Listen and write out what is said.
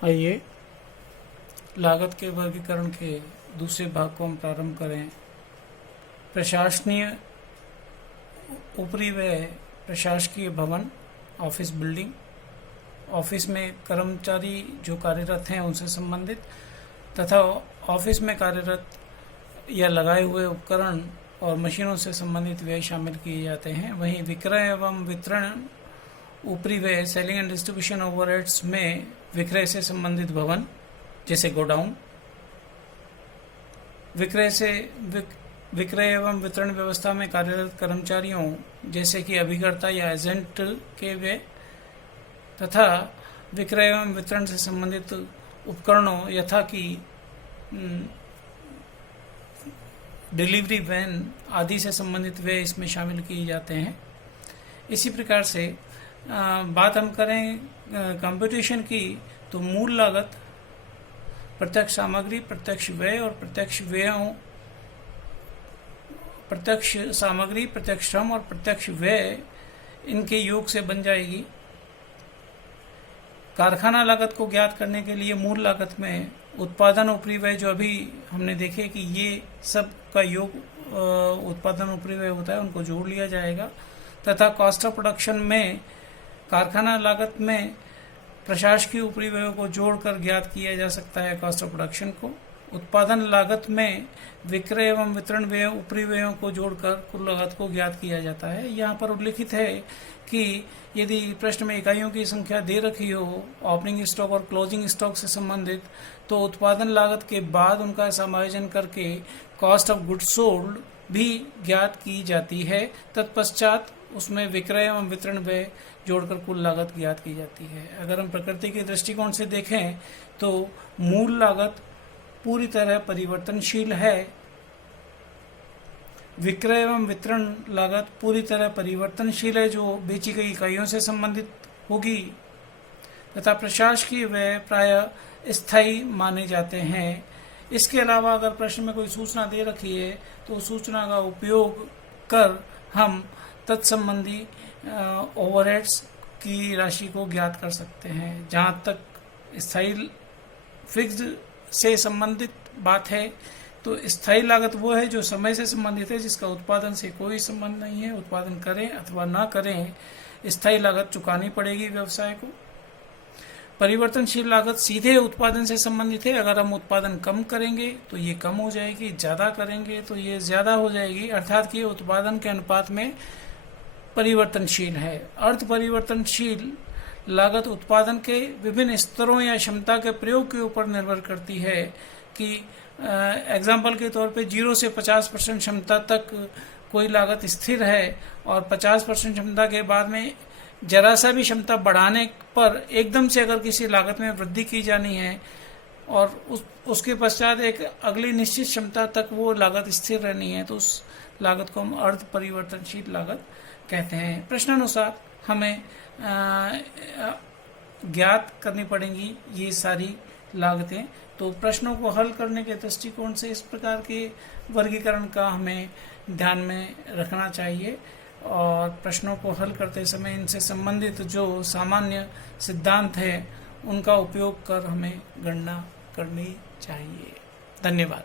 आइए लागत के वर्गीकरण के दूसरे भाग को हम प्रारंभ करें। प्रशासनीय ऊपरी व्यय प्रशासकीय भवन, ऑफिस बिल्डिंग, ऑफिस में कर्मचारी जो कार्यरत हैं उनसे संबंधित तथा ऑफिस में कार्यरत या लगाए हुए उपकरण और मशीनों से संबंधित व्यय शामिल किए जाते हैं। वहीं विक्रय एवं वितरण ऊपरी व्यय सेलिंग एंड डिस्ट्रीब्यूशन ओवरहेड्स में विक्रय से संबंधित भवन जैसे गोडाउन, विक्रय एवं वितरण व्यवस्था में कार्यरत कर्मचारियों जैसे कि अभिकर्ता या एजेंट के व्यय तथा विक्रय एवं वितरण से संबंधित उपकरणों यथा कि डिलीवरी वैन आदि से संबंधित व्यय इसमें शामिल किए जाते हैं। इसी प्रकार से बात हम करें कंप्यूटेशन की, तो मूल लागत, प्रत्यक्ष सामग्री, प्रत्यक्ष व्यय और प्रत्यक्ष व्ययों, प्रत्यक्ष सामग्री, प्रत्यक्ष श्रम और प्रत्यक्ष व्यय इनके योग से बन जाएगी। कारखाना लागत को ज्ञात करने के लिए मूल लागत में उत्पादन ऊपरी व्यय जो अभी हमने देखे कि ये सब का योग उत्पादन ऊपरी व्यय होता है, उनको जोड़ लिया जाएगा तथा कॉस्ट ऑफ प्रोडक्शन में कारखाना लागत में प्रशासकीय ऊपरी व्ययों को जोड़कर ज्ञात किया जा सकता है कॉस्ट ऑफ प्रोडक्शन को। उत्पादन लागत में विक्रय एवं वितरण व्यय ऊपरी व्ययों को जोड़कर कुल लागत को ज्ञात किया जाता है। यहाँ पर उल्लिखित है कि यदि प्रश्न में इकाइयों की संख्या दे रखी हो ओपनिंग स्टॉक और क्लोजिंग स्टॉक से संबंधित, तो उत्पादन लागत के बाद उनका समायोजन करके कॉस्ट ऑफ गुड्स सोल्ड भी ज्ञात की जाती है। तत्पश्चात उसमें विक्रय एवं वितरण व्यय जोड़कर कुल लागत ज्ञात की जाती है। अगर हम प्रकृति के दृष्टिकोण से देखें तो मूल लागत पूरी तरह परिवर्तनशील है, विक्रय एवं वितरण लागत पूरी तरह परिवर्तनशील है जो बेची गई इकाइयों से संबंधित होगी तथा प्रशासकीय व्यय प्रायः स्थायी माने जाते हैं। इसके अलावा अगर प्रश्न में कोई सूचना दे रखी है तो उस सूचना का उपयोग कर हम तत्संबंधी ओवरहेड्स की राशि को ज्ञात कर सकते हैं। जहाँ तक स्थायी फिक्स्ड से संबंधित बात है तो स्थायी लागत वो है जो समय से संबंधित है, जिसका उत्पादन से कोई संबंध नहीं है। उत्पादन करें अथवा ना करें, स्थायी लागत चुकानी पड़ेगी व्यवसाय को। परिवर्तनशील लागत सीधे उत्पादन से संबंधित है। अगर हम उत्पादन कम करेंगे तो ये कम हो जाएगी, ज़्यादा करेंगे तो ये ज़्यादा हो जाएगी, अर्थात कि उत्पादन के अनुपात में परिवर्तनशील है। अर्ध परिवर्तनशील लागत उत्पादन के विभिन्न स्तरों या क्षमता के प्रयोग के ऊपर निर्भर करती है कि एग्जाम्पल के तौर पे 0 से 50% क्षमता तक कोई लागत स्थिर है और 50% क्षमता के बाद में जरा सा भी क्षमता बढ़ाने पर एकदम से अगर किसी लागत में वृद्धि की जानी है और उसके पश्चात एक अगली निश्चित क्षमता तक वो लागत स्थिर रहनी है, तो उस लागत को हम अर्ध परिवर्तनशील लागत कहते हैं। प्रश्नानुसार हमें ज्ञात करनी पड़ेंगी ये सारी लागतें। तो प्रश्नों को हल करने के दृष्टिकोण से इस प्रकार के वर्गीकरण का हमें ध्यान में रखना चाहिए और प्रश्नों को हल करते समय इनसे संबंधित जो सामान्य सिद्धांत है उनका उपयोग कर हमें गणना करनी चाहिए। धन्यवाद।